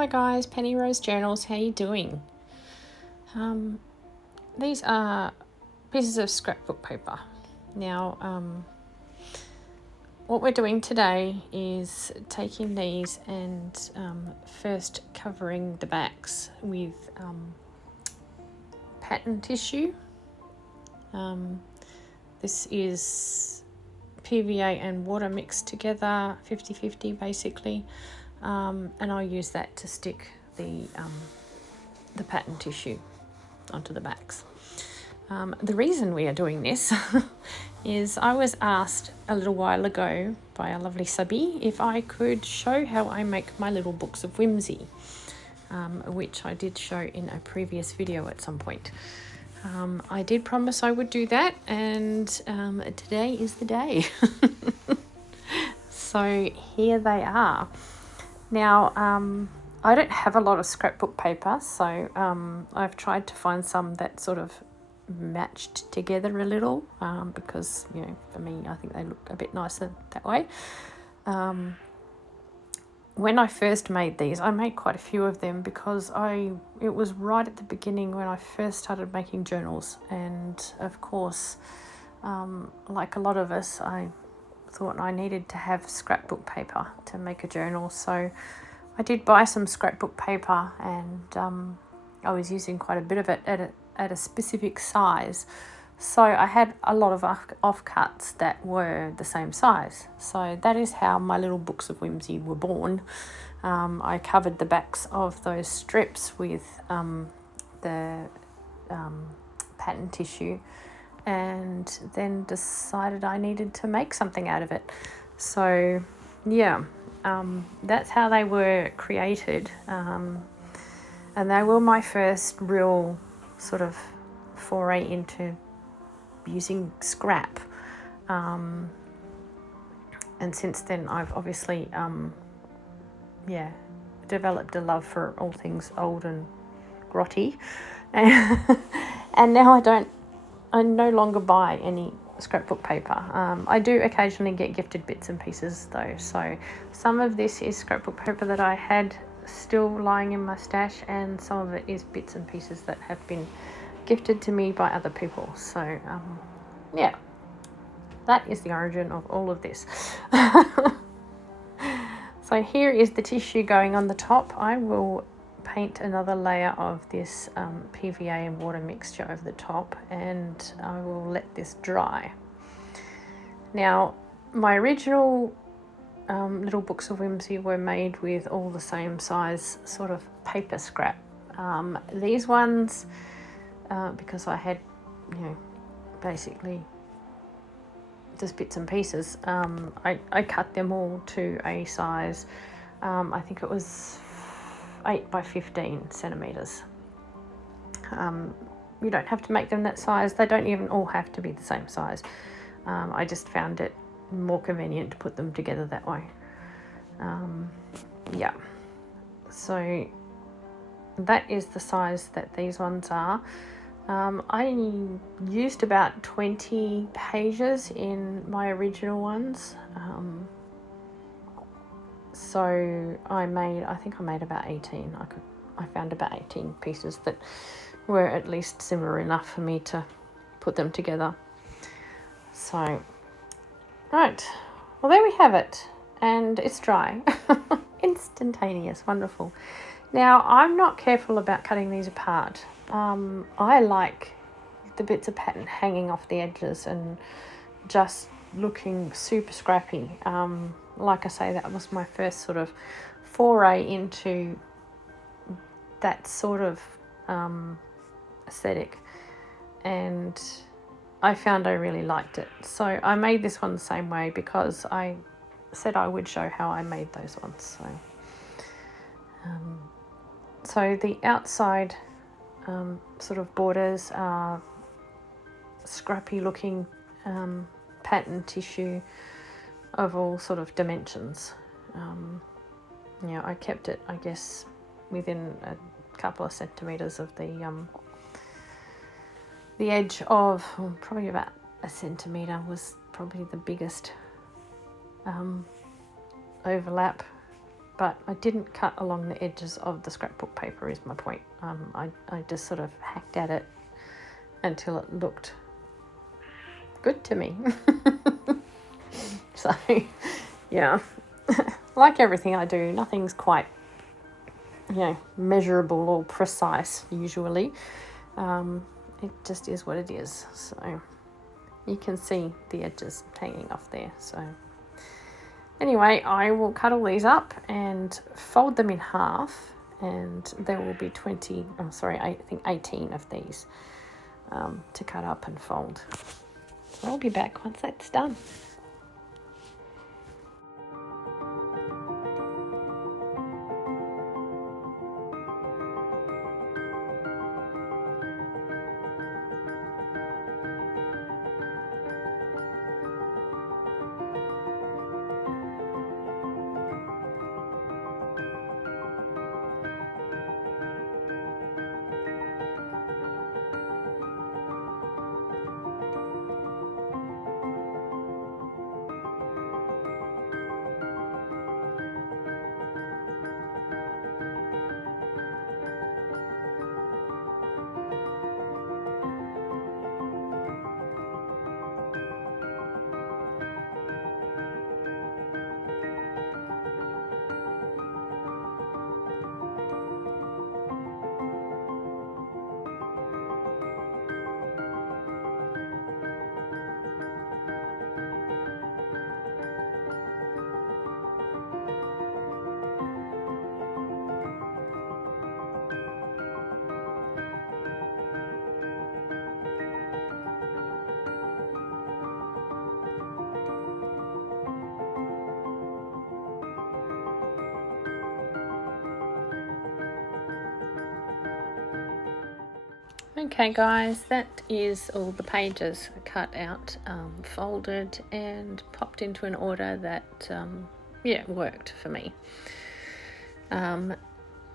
Hi guys, Penny Rose Journals, how you doing? These are pieces of scrapbook paper. Now, what we're doing today is taking these and first covering the backs with pattern tissue. This is PVA and water mixed together, 50-50 basically. And I'll use that to stick the pattern tissue onto the backs. The reason we are doing this is I was asked a little while ago by a lovely subby if I could show how I make my little books of whimsy, which I did show in a previous video at some point. I did promise I would do that, and today is the day. So here they are. Now, I don't have a lot of scrapbook paper, so I've tried to find some that sort of matched together a little, because, you know, for me, I think they look a bit nicer that way. When I first made these, I made quite a few of them because it was right at the beginning when I first started making journals, and of course, like a lot of us, I thought I needed to have scrapbook paper to make a journal. So I did buy some scrapbook paper, and I was using quite a bit of it at a specific size. So I had a lot of offcuts that were the same size. So that is how my little books of whimsy were born. I covered the backs of those strips with the pattern tissue, and then decided I needed to make something out of it. So yeah, that's how they were created, and they were my first real sort of foray into using scrap, and since then I've obviously developed a love for all things old and grotty, and now I no longer buy any scrapbook paper. I do occasionally get gifted bits and pieces though, so some of this is scrapbook paper that I had still lying in my stash, and some of it is bits and pieces that have been gifted to me by other people. So yeah, that is the origin of all of this. So here is the tissue going on the top. I will paint another layer of this PVA and water mixture over the top, and I will let this dry. Now, my original little books of whimsy were made with all the same size sort of paper scrap. These ones, because I had, you know, basically just bits and pieces, I cut them all to a size, I think it was 8 by 15 centimeters. You don't have to make them that size. They don't even all have to be the same size. I just found it more convenient to put them together that way. Yeah, so that is the size that these ones are. I used about 20 pages in my original ones. So I think I made about 18. I found about 18 pieces that were at least similar enough for me to put them together. So, right, well, there we have it, and it's dry. Instantaneous, wonderful. Now, I'm not careful about cutting these apart. I like the bits of pattern hanging off the edges and just looking super scrappy. Like I say, that was my first sort of foray into that sort of aesthetic, and I found I really liked it. So I made this one the same way because I said I would show how I made those ones. So the outside sort of borders are scrappy looking pattern tissue of all sort of dimensions. I kept it, I guess, within a couple of centimeters of the edge of, probably about a centimeter was probably the biggest overlap but I didn't cut along the edges of the scrapbook paper is my point. I just sort of hacked at it until it looked good to me. So, yeah, like everything I do, nothing's quite, measurable or precise usually. It just is what it is. So you can see the edges hanging off there. So anyway, I will cut all these up and fold them in half, and there will be 18 of these to cut up and fold. So I'll be back once that's done. Okay guys, that is all the pages cut out, folded and popped into an order that worked for me. Now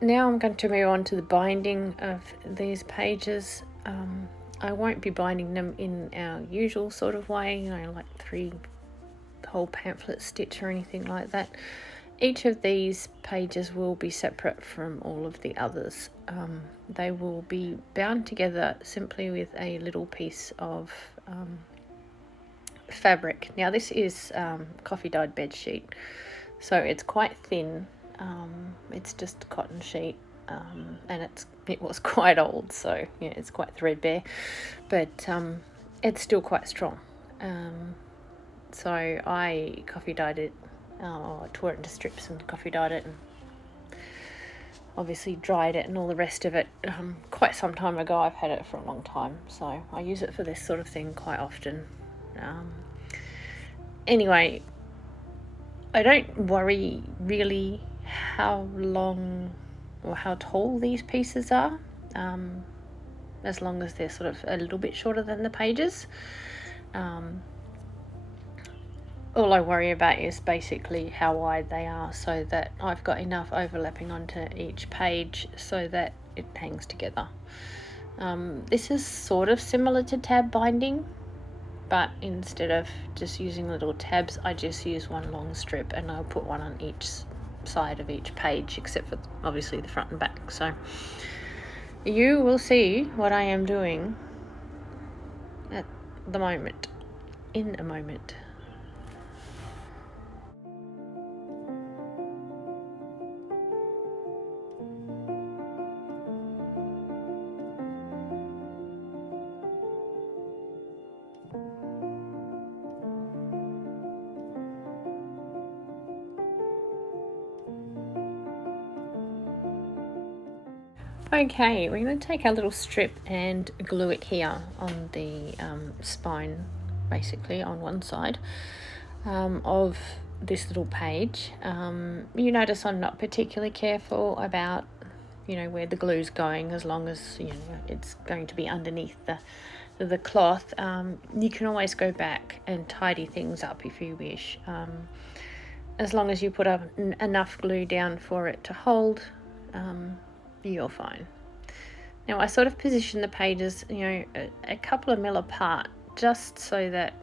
I'm going to move on to the binding of these pages. I won't be binding them in our usual sort of way, like 3 whole pamphlet stitch or anything like that. Each of these pages will be separate from all of the others. They will be bound together simply with a little piece of fabric. Now this is coffee dyed bed sheet, so it's quite thin. It's just cotton sheet, and it was quite old, so yeah, it's quite threadbare, but it's still quite strong. So I coffee dyed it. I tore it into strips and coffee dyed it, and obviously dried it and all the rest of it quite some time ago. I've had it for a long time, so I use it for this sort of thing quite often. Anyway, I don't worry really how long or how tall these pieces are, as long as they're sort of a little bit shorter than the pages. All I worry about is basically how wide they are, so that I've got enough overlapping onto each page so that it hangs together. This is sort of similar to tab binding, but instead of just using little tabs, I just use one long strip, and I'll put one on each side of each page, except for obviously the front and back. So you will see what I am doing at the moment, in a moment. Okay, we're going to take our little strip and glue it here on the spine, basically on one side of this little page. You notice I'm not particularly careful about, where the glue's going, as long as, it's going to be underneath the cloth. You can always go back and tidy things up if you wish, as long as you put enough glue down for it to hold. You're fine. Now I sort of position the pages, a couple of mil apart, just so that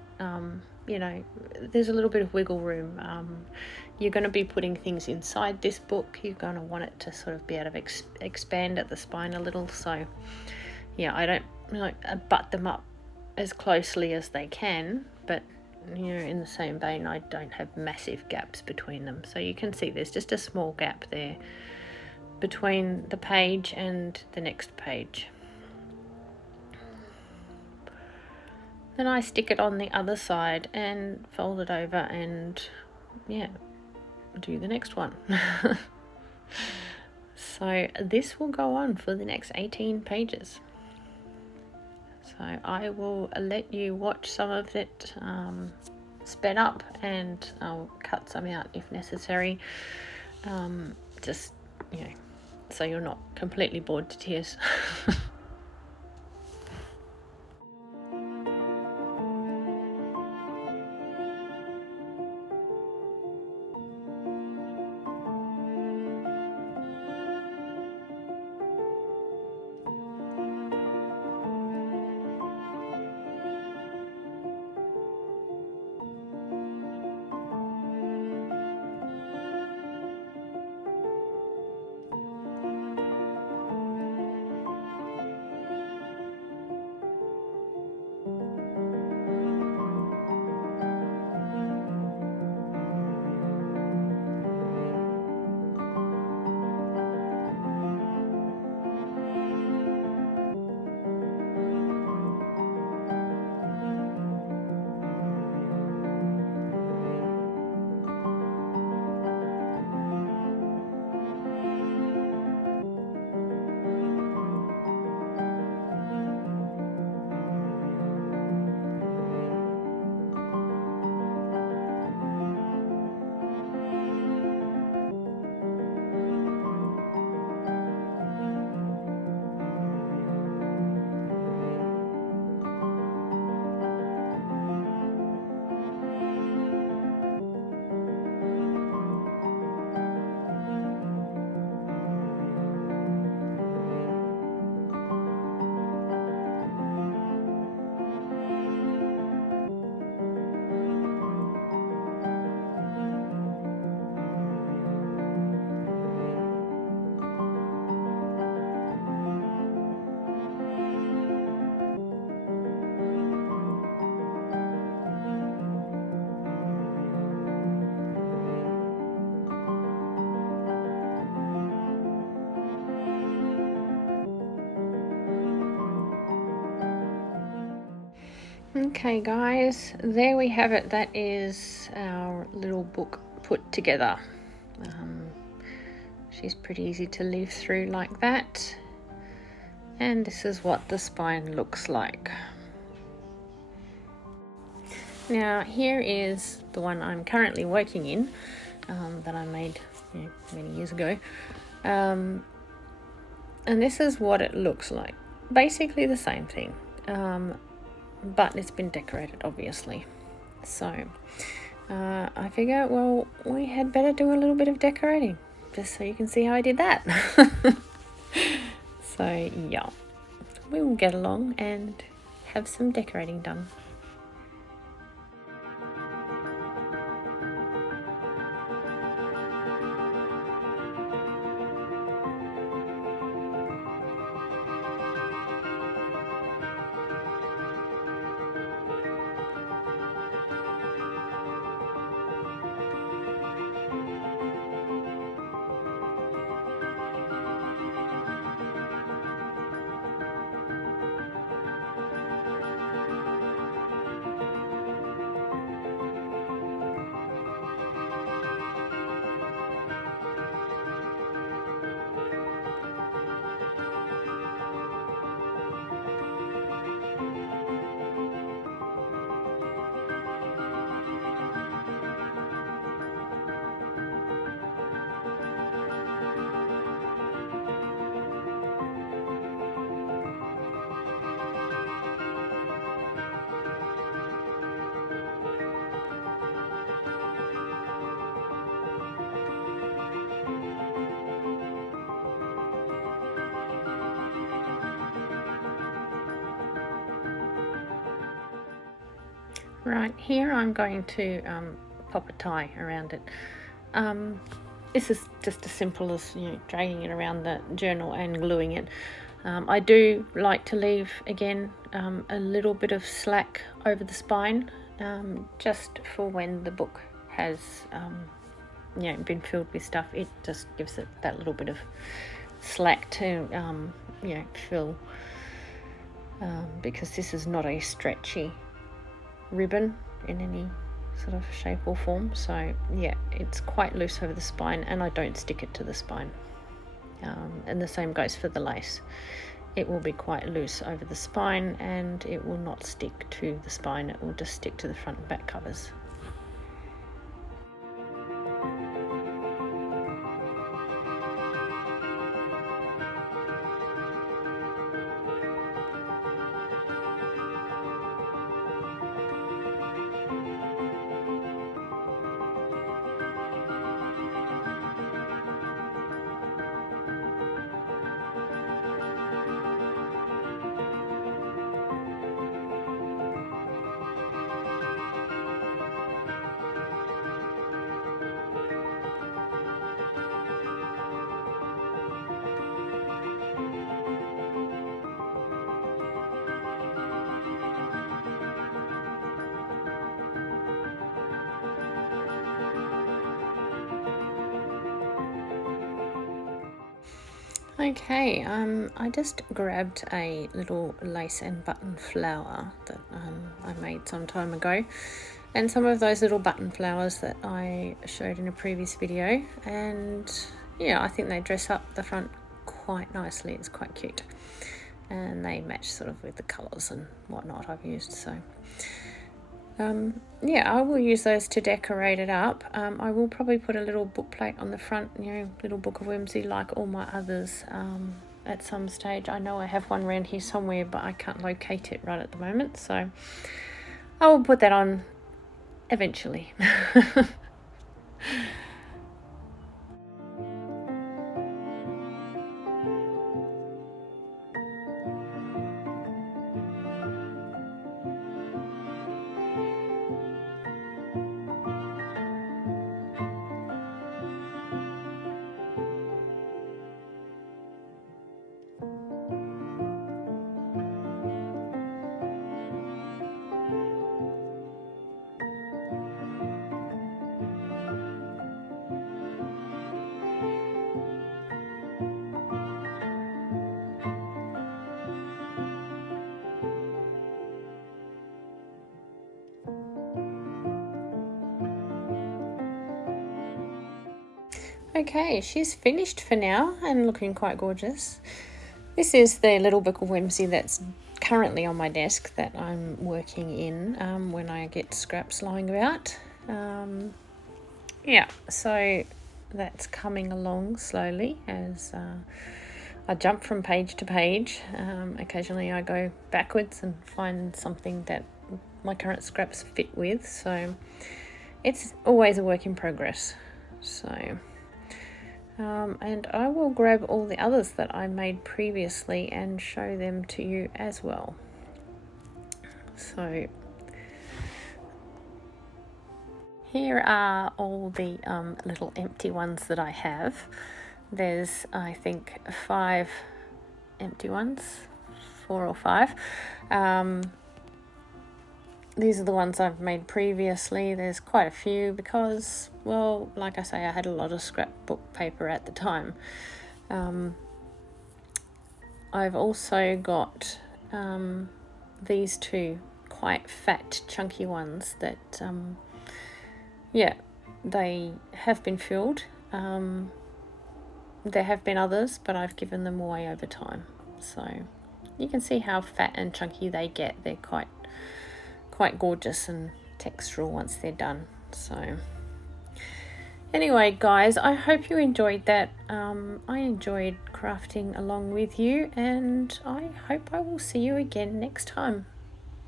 you know, there's a little bit of wiggle room. You're going to be putting things inside this book. You're going to want it to sort of be able to expand at the spine a little. So yeah, I don't butt them up as closely as they can, but you know, in the same vein, I don't have massive gaps between them. So you can see there's just a small gap there between the page and the next page. Then I stick it on the other side and fold it over and yeah, do the next one. So this will go on for the next 18 pages. So I will let you watch some of it sped up, and I'll cut some out if necessary. Just, you know, so you're not completely bored to tears. Okay guys, there we have it. That is our little book put together. She's pretty easy to leaf through like that, and this is what the spine looks like. Now here is the one I'm currently working in, that I made many years ago, and this is what it looks like. Basically the same thing, but it's been decorated obviously. So I figure, well, we had better do a little bit of decorating just so you can see how I did that. So yeah, we will get along and have some decorating done. Right, here I'm going to pop a tie around it. This is just as simple as, dragging it around the journal and gluing it. I do like to leave, again, a little bit of slack over the spine, just for when the book has, been filled with stuff. It just gives it that little bit of slack to, fill, because this is not a stretchy ribbon in any sort of shape or form, so yeah, it's quite loose over the spine, and I don't stick it to the spine. And the same goes for the lace. It will be quite loose over the spine and it will not stick to the spine, it will just stick to the front and back covers. Okay, I just grabbed a little lace and button flower that I made some time ago, and some of those little button flowers that I showed in a previous video, and yeah, I think they dress up the front quite nicely. It's quite cute, and they match sort of with the colours and whatnot I've used, so yeah, I will use those to decorate it up. I will probably put a little book plate on the front, little book of whimsy like all my others, at some stage. I know I have one around here somewhere, but I can't locate it right at the moment, so I will put that on eventually. Okay, she's finished for now and looking quite gorgeous. This is the little book of whimsy that's currently on my desk that I'm working in when I get scraps lying about. Yeah, so that's coming along slowly as I jump from page to page. Occasionally I go backwards and find something that my current scraps fit with, so it's always a work in progress. So and I will grab all the others that I made previously and show them to you as well. So here are all the little empty ones that I have. There's, I think, 5 empty ones, 4 or 5. These are the ones I've made previously. There's quite a few because, well, like I say, I had a lot of scrapbook paper at the time. I've also got these 2 quite fat, chunky ones that, yeah, they have been filled. There have been others, but I've given them away over time. So you can see how fat and chunky they get. They're quite gorgeous and textural once they're done. So anyway, guys, I hope you enjoyed that. I enjoyed crafting along with you, and I hope I will see you again next time.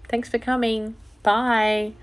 Thanks for coming. Bye.